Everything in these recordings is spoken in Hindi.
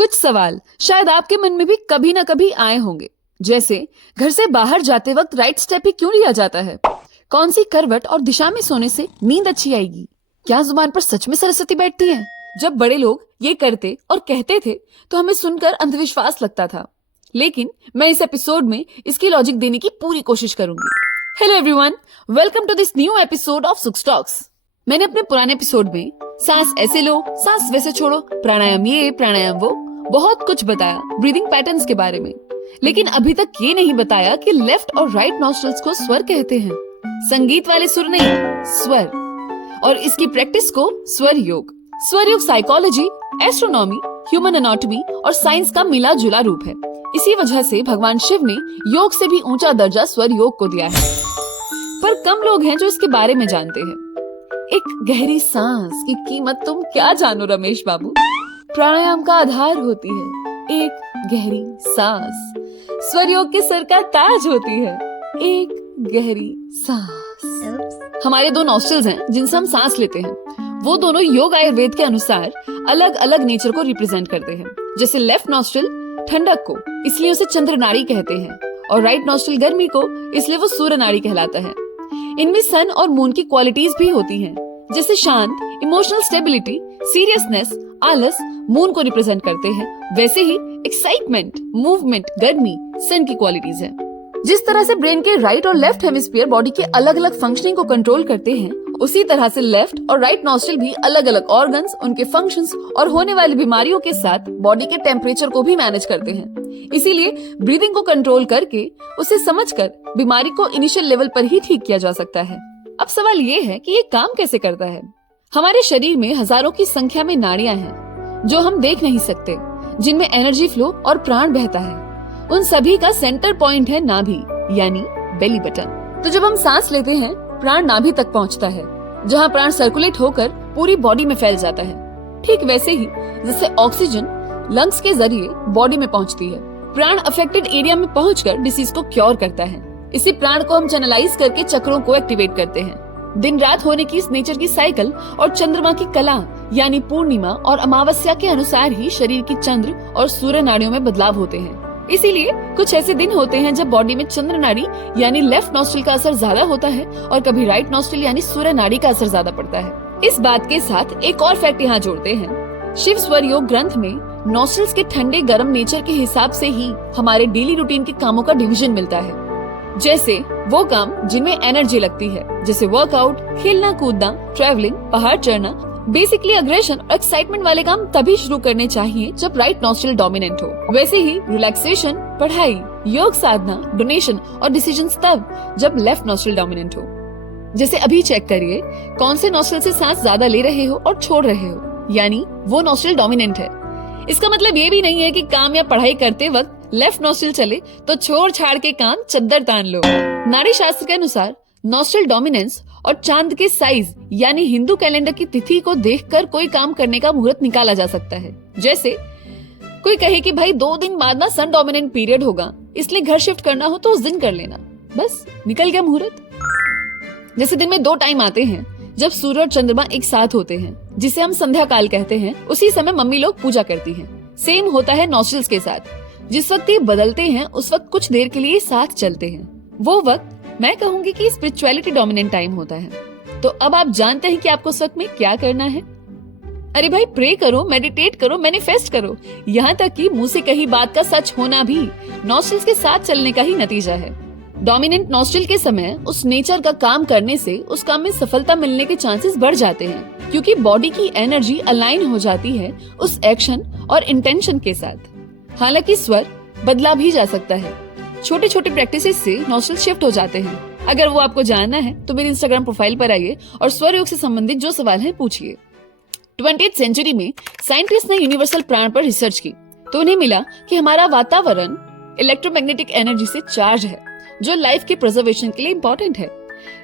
कुछ सवाल शायद आपके मन में भी कभी ना कभी आए होंगे, जैसे घर से बाहर जाते वक्त राइट स्टेप ही क्यों लिया जाता है? कौन सी करवट और दिशा में सोने से नींद अच्छी आएगी? क्या जुबान पर सच में सरस्वती बैठती है? जब बड़े लोग ये करते और कहते थे तो हमें सुनकर अंधविश्वास लगता था, लेकिन मैं इस एपिसोड में इसकी लॉजिक देने की पूरी कोशिश करूंगी। Hello everyone, welcome to this new episode of सुक्स टॉक्स। मैंने अपने पुराने एपिसोड में सांस ऐसे लो, सांस वैसे छोड़ो, प्राणायाम ये, प्राणायाम वो, बहुत कुछ बताया ब्रीदिंग पैटर्न्स के बारे में, लेकिन अभी तक ये नहीं बताया कि लेफ्ट और राइट नॉस्ट्रल्स को स्वर कहते हैं। संगीत वाले सुर नहीं, स्वर, और इसकी प्रैक्टिस को स्वर योग। स्वर योग साइकोलॉजी, एस्ट्रोनॉमी, ह्यूमन एनाटॉमी और साइंस का मिला जुला रूप है। इसी वजह से भगवान शिव ने योग से भी ऊंचा दर्जा स्वर योग को दिया है, पर कम लोग हैं जो इसके बारे में जानते हैं। एक गहरी सांस की कीमत तुम क्या जानो रमेश बाबू? प्राणायाम का आधार होती है एक गहरी सांस। स्वर योग के सर का ताज होती है एक गहरी सांस। हमारे दो नॉस्ट्रल्स हैं जिनसे हम सांस लेते हैं, वो दोनों योग आयुर्वेद के अनुसार अलग अलग नेचर को रिप्रेजेंट करते हैं। जैसे लेफ्ट नॉस्ट्रल ठंडक को, इसलिए उसे चंद्र नाड़ी कहते हैं, और राइट नॉस्ट्रल गर्मी को, इसलिए वो सूर्य नाड़ी कहलाता है। इनमें सन और मून की क्वालिटीज भी होती हैं, जैसे शांत, इमोशनल स्टेबिलिटी, सीरियसनेस, आलस मून को रिप्रेजेंट करते हैं, वैसे ही एक्साइटमेंट, मूवमेंट, गर्मी सन की क्वालिटीज हैं। जिस तरह से ब्रेन के राइट और लेफ्ट हेमिस्फीयर बॉडी के अलग अलग फंक्शनिंग को कंट्रोल करते हैं, उसी तरह से लेफ्ट और राइट नॉस्ट्रल भी अलग अलग ऑर्गन्स, उनके फंक्शंस और होने वाली बीमारियों के साथ बॉडी के टेम्परेचर को भी मैनेज करते हैं। इसीलिए ब्रीदिंग को कंट्रोल करके, उसे समझकर बीमारी को इनिशियल लेवल पर ही ठीक किया जा सकता है। अब सवाल ये है कि ये काम कैसे करता है? हमारे शरीर में हजारों की संख्या में नाड़ियां हैं जो हम देख नहीं सकते, जिनमें एनर्जी फ्लो और प्राण बहता है। उन सभी का सेंटर पॉइंट है नाभि, यानी बेली बटन। तो जब हम सांस लेते हैं, प्राण नाभि तक पहुंचता है, जहां प्राण सर्कुलेट होकर पूरी बॉडी में फैल जाता है। ठीक वैसे ही जैसे ऑक्सीजन लंग्स के जरिए बॉडी में पहुंचती है, प्राण अफेक्टेड एरिया में पहुंचकर डिसीज को क्योर करता है। इसी प्राण को हम चैनलाइज करके चक्रों को एक्टिवेट करते हैं। दिन रात होने की इस नेचर की साइकिल और चंद्रमा की कला यानी पूर्णिमा और अमावस्या के अनुसार ही शरीर की चंद्र और सूर्य नाड़ियों में बदलाव होते हैं। इसीलिए कुछ ऐसे दिन होते हैं जब बॉडी में चंद्र नाड़ी यानी लेफ्ट नॉस्ट्रल का असर ज्यादा होता है, और कभी राइट नॉस्ट्रल यानी सूर्य नाड़ी का असर ज्यादा पड़ता है। इस बात के साथ एक और फैक्ट यहाँ जोड़ते हैं। शिव स्वर योग ग्रंथ में नॉस्ट्रल्स के ठंडे गर्म नेचर के हिसाब से ही हमारे डेली रूटीन के कामों का डिवीजन मिलता है। जैसे वो काम जिनमें एनर्जी लगती है, जैसे वर्कआउट, खेलना कूदना, ट्रैवलिंग, पहाड़ चढ़ना, बेसिकली अग्रेशन और एक्साइटमेंट वाले काम तभी शुरू करने चाहिए जब राइट नॉस्ट्रल डोमिनेंट हो। वैसे ही रिलैक्सेशन, पढ़ाई, योग साधना, डोनेशन और डिसीजंस तब जब लेफ्ट नॉस्ट्रल डोमिनेंट हो। जैसे अभी चेक करिए कौन से नॉस्ट्रल से सांस ज्यादा ले रहे हो और छोड़ रहे हो, यानी वो नॉस्ट्रल डोमिनेंट है। इसका मतलब ये भी नहीं है कि काम या पढ़ाई करते वक्त लेफ्ट नॉस्ट्रल चले तो छोड़ छाड़ के काम चद्दर तान लो। नाड़ी शास्त्र के अनुसार नॉस्ट्रल डोमिनेंस और चांद के साइज यानी हिंदू कैलेंडर की तिथि को देखकर कोई काम करने का मुहूर्त निकाला जा सकता है। जैसे कोई कहे कि भाई 2 दिन बाद ना सन डोमिनेंट पीरियड होगा, इसलिए घर शिफ्ट करना हो तो उस दिन कर लेना, बस निकल गया मुहूर्त। जैसे दिन में 2 टाइम आते हैं जब सूर्य और चंद्रमा एक साथ होते हैं, जिसे हम संध्या काल कहते हैं। उसी समय मम्मी लोग पूजा करती हैं। सेम होता है नॉस्ट्रल्स के साथ। जिस वक्त ये बदलते हैं उस वक्त कुछ देर के लिए साथ चलते हैं। वो वक्त मैं कहूंगी कि स्पिरिचुअलिटी डोमिनेंट टाइम होता है। तो अब आप जानते हैं कि आपको उस वक्त में क्या करना है। अरे भाई, प्रे करो, मेडिटेट करो, मैनिफेस्ट करो। यहाँ तक कि मुंह से कही बात का सच होना भी नॉस्ट्रल्स के साथ चलने का ही नतीजा है। डोमिनेंट नॉस्ट्रल के समय उस नेचर का काम करने से उस काम में सफलता मिलने के चांसेस बढ़ जाते हैं, क्योंकि बॉडी की एनर्जी अलाइन हो जाती है उस एक्शन और इंटेंशन के साथ। हालांकि स्वर बदला भी जा सकता है। छोटे छोटे प्रैक्टिसेस से नॉस्ट्रल शिफ्ट हो जाते हैं। अगर वो आपको जानना है तो मेरी इंस्टाग्राम प्रोफाइल पर आइए और स्वर योग से संबंधित जो सवाल है पूछिए। 20th सेंचुरी में साइंटिस्ट ने यूनिवर्सल प्राण पर रिसर्च की तो उन्हें मिला कि हमारा वातावरण इलेक्ट्रोमैग्नेटिक एनर्जी से चार्ज है, जो लाइफ के प्रिजर्वेशन के लिए इम्पोर्टेंट है।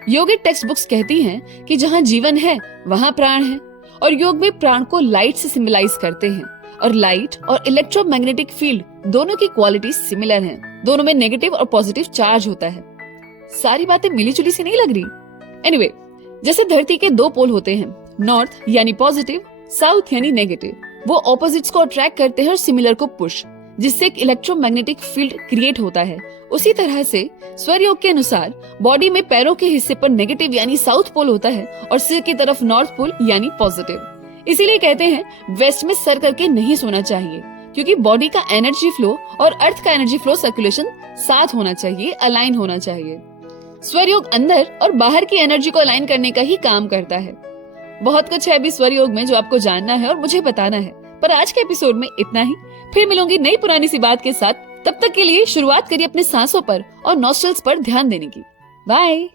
योगिक टेक्स्ट बुक्स कहती हैं कि जहाँ जीवन है वहाँ प्राण है, और योग में प्राण को लाइट से सिंबलाइज करते हैं, और लाइट और इलेक्ट्रोमैग्नेटिक फील्ड दोनों की क्वालिटी सिमिलर हैं। दोनों में नेगेटिव और पॉजिटिव चार्ज होता है। सारी बातें मिली जुली सी नहीं लग रही? एनीवे, जैसे धरती के 2 पोल होते हैं, नॉर्थ यानी पॉजिटिव, साउथ यानी नेगेटिव। वो ऑपोजिट्स को अट्रैक्ट करते हैं और सिमिलर को पुश, जिससे एक इलेक्ट्रोमैग्नेटिक फील्ड क्रिएट होता है। उसी तरह से स्वर योग के अनुसार बॉडी में पैरों के हिस्से पर नेगेटिव यानी साउथ पोल होता है और सिर की तरफ नॉर्थ पोल यानी पॉजिटिव। इसीलिए कहते हैं वेस्ट में सर करके नहीं सोना चाहिए, क्योंकि बॉडी का एनर्जी फ्लो और अर्थ का एनर्जी फ्लो सर्कुलेशन साथ होना चाहिए, अलाइन होना चाहिए। स्वर योग अंदर और बाहर की एनर्जी को अलाइन करने का ही काम करता है। बहुत कुछ है अभी स्वर योग में जो आपको जानना है और मुझे बताना है, पर आज के एपिसोड में इतना ही। फिर मिलूंगी नई पुरानी सी बात के साथ। तब तक के लिए शुरुआत करिए अपने सांसों पर और नॉस्ट्रल्स पर ध्यान देने की। बाय।